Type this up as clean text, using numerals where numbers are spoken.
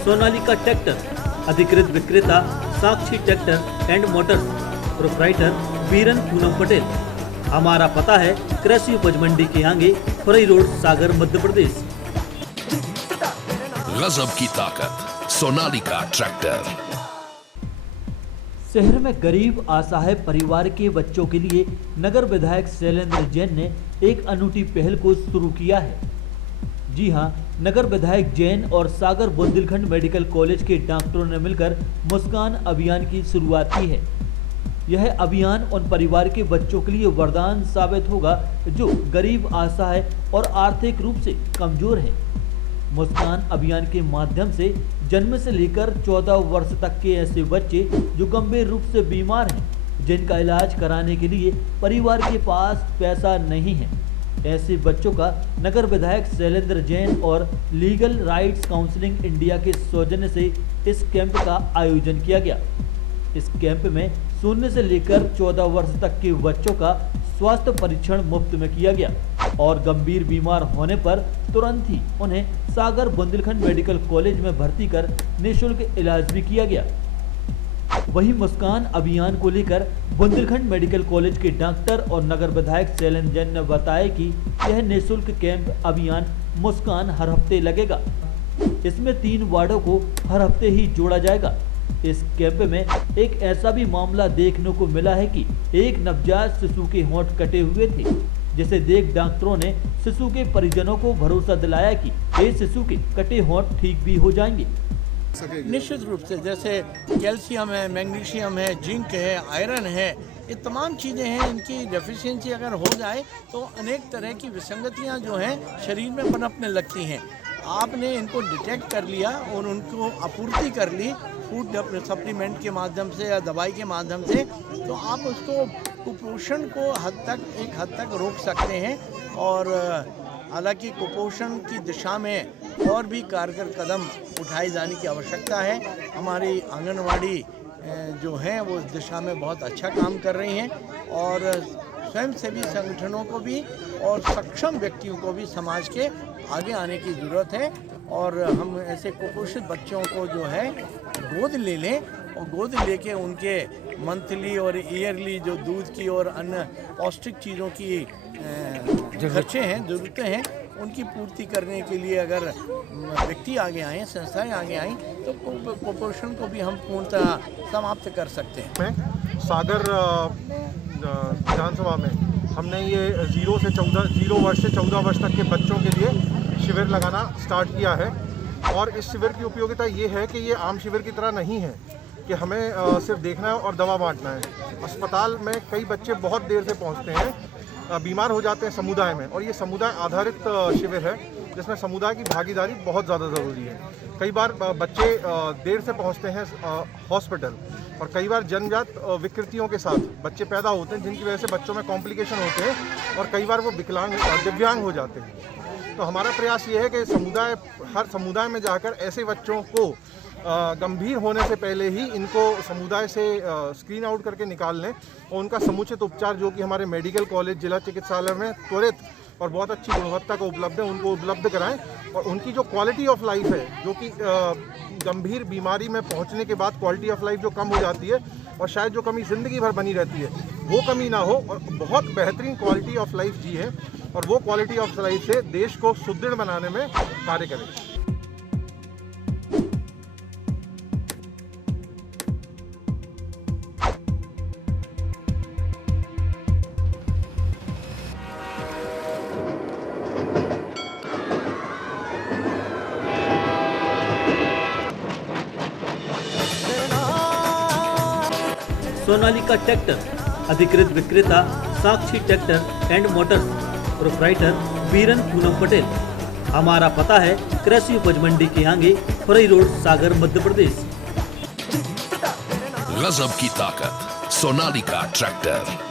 Sonalika tractor, अधिकृत विक्रेता Sakshi tractor and motors, proprietor Biran Poonam Patel. हमारा पता है कृषि उपज मंडी के आगे, खुरई रोड, सागर, मध्य प्रदेश। गजब की ताकत, सोनालिका ट्रैक्टर। शहर में गरीब असहाय परिवार के बच्चों के लिए नगर विधायक शैलेंद्र जैन ने एक अनूठी पहल को शुरू किया है। जी हां, नगर विधायक जैन और सागर बुंदेलखंड मेडिकल कॉलेज के डॉक्टरों ने मिलकर मुस्कान अभियान की शुरुआत की है। यह अभियान उन परिवार के बच्चों के लिए वरदान साबित होगा जो गरीब, असहाय और आर्थिक रूप से कमजोर है। मुस्कान अभियान के माध्यम से जन्म से लेकर 14 वर्ष तक के ऐसे बच्चे जो गंभीर रूप से बीमार हैं, जिनका इलाज कराने के लिए परिवार के पास पैसा नहीं है, ऐसे बच्चों का नगर विधायक शैलेंद्र जैन और लीगल राइट्स काउंसिलिंग इंडिया के सौजन्य से इस कैंप का आयोजन किया गया। इस कैंप में 0 से लेकर 14 वर्ष तक के बच्चों का स्वास्थ्य परीक्षण मुफ्त में किया गया और गंभीर बीमार होने पर तुरंत ही उन्हें सागर बुंदेलखंड मेडिकल कॉलेज में भर्ती कर निःशुल्क इलाज भी किया गया। वहीं मुस्कान अभियान को लेकर बुंदेलखंड मेडिकल कॉलेज के डॉक्टर और नगर विधायक शैलेंद्र जैन ने बताया कि यह निःशुल्क कैंप अभियान मुस्कान हर हफ्ते लगेगा। इसमें 3 वार्डों को हर हफ्ते ही जोड़ा जाएगा। इस कैंप में एक ऐसा भी मामला देखने को मिला है कि एक नवजात शिशु के होंठ कटे हुए थे, जिसे देख डॉक्टरों ने शिशु के परिजनों को भरोसा दिलाया कि इस शिशु के कटे होंठ ठीक भी हो जाएंगे। निश्चित रूप से जैसे कैल्शियम है, मैग्नीशियम है, जिंक है, आयरन है, ये तमाम चीज़ें हैं। इनकी डेफिशिएंसी अगर हो जाए तो अनेक तरह की विसंगतियां जो हैं शरीर में पनपने लगती हैं। आपने इनको डिटेक्ट कर लिया और उनको आपूर्ति कर ली फूड सप्लीमेंट के माध्यम से या दवाई के माध्यम से, तो आप उसको कुपोषण को एक हद तक रोक सकते हैं। और हालांकि कुपोषण की दिशा में और भी कारगर कदम उठाए जाने की आवश्यकता है। हमारी आंगनवाड़ी जो हैं वो इस दिशा में बहुत अच्छा काम कर रही हैं और स्वयंसेवी संगठनों को भी और सक्षम व्यक्तियों को भी समाज के आगे आने की ज़रूरत है। और हम ऐसे कुपोषित बच्चों को जो है गोद ले लें और गोद लेके उनके मंथली और ईयरली जो दूध की और अन्य पौष्टिक चीज़ों की खर्चे हैं, ज़रूरतें हैं, उनकी पूर्ति करने के लिए अगर व्यक्ति आगे आएँ, संस्थाएं आगे आएँ, तो कुपोषण को भी हम पूर्णतः समाप्त कर सकते हैं। सागर विधानसभा में हमने ये 0 वर्ष से 14 वर्ष तक के बच्चों के लिए शिविर लगाना स्टार्ट किया है। और इस शिविर की उपयोगिता ये है कि ये आम शिविर की तरह नहीं है कि हमें सिर्फ देखना है और दवा बांटना है। अस्पताल में कई बच्चे बहुत देर से पहुंचते हैं, बीमार हो जाते हैं समुदाय में, और ये समुदाय आधारित शिविर है जिसमें समुदाय की भागीदारी बहुत ज़्यादा ज़रूरी है। कई बार बच्चे देर से पहुंचते हैं हॉस्पिटल, और कई बार जन्मजात विकृतियों के साथ बच्चे पैदा होते हैं जिनकी वजह से बच्चों में कॉम्प्लिकेशन होते हैं और कई बार वो विकलांग दिव्यांग हो जाते हैं। तो हमारा प्रयास ये है कि हर समुदाय में जाकर ऐसे बच्चों को गंभीर होने से पहले ही इनको समुदाय से स्क्रीन आउट करके निकाल लें और उनका समुचित उपचार जो कि हमारे मेडिकल कॉलेज, जिला चिकित्सालय में त्वरित और बहुत अच्छी गुणवत्ता का उपलब्ध है, उनको उपलब्ध कराएं। और उनकी जो क्वालिटी ऑफ लाइफ है, जो कि गंभीर बीमारी में पहुंचने के बाद क्वालिटी ऑफ लाइफ जो कम हो जाती है और शायद जो कमी ज़िंदगी भर बनी रहती है, वो कमी ना हो और बहुत बेहतरीन क्वालिटी ऑफ लाइफ जी है और वो क्वालिटी ऑफ लाइफ से देश को सुदृढ़ बनाने में कार्य करें। सोनालिका ट्रैक्टर, अधिकृत विक्रेता Sakshi tractor and motors, proprietor Biran Poonam Patel. हमारा पता है कृषि उपज मंडी के आगे, खुरई रोड, सागर, मध्य प्रदेश। गजब की ताकत, सोनालिका ट्रैक्टर।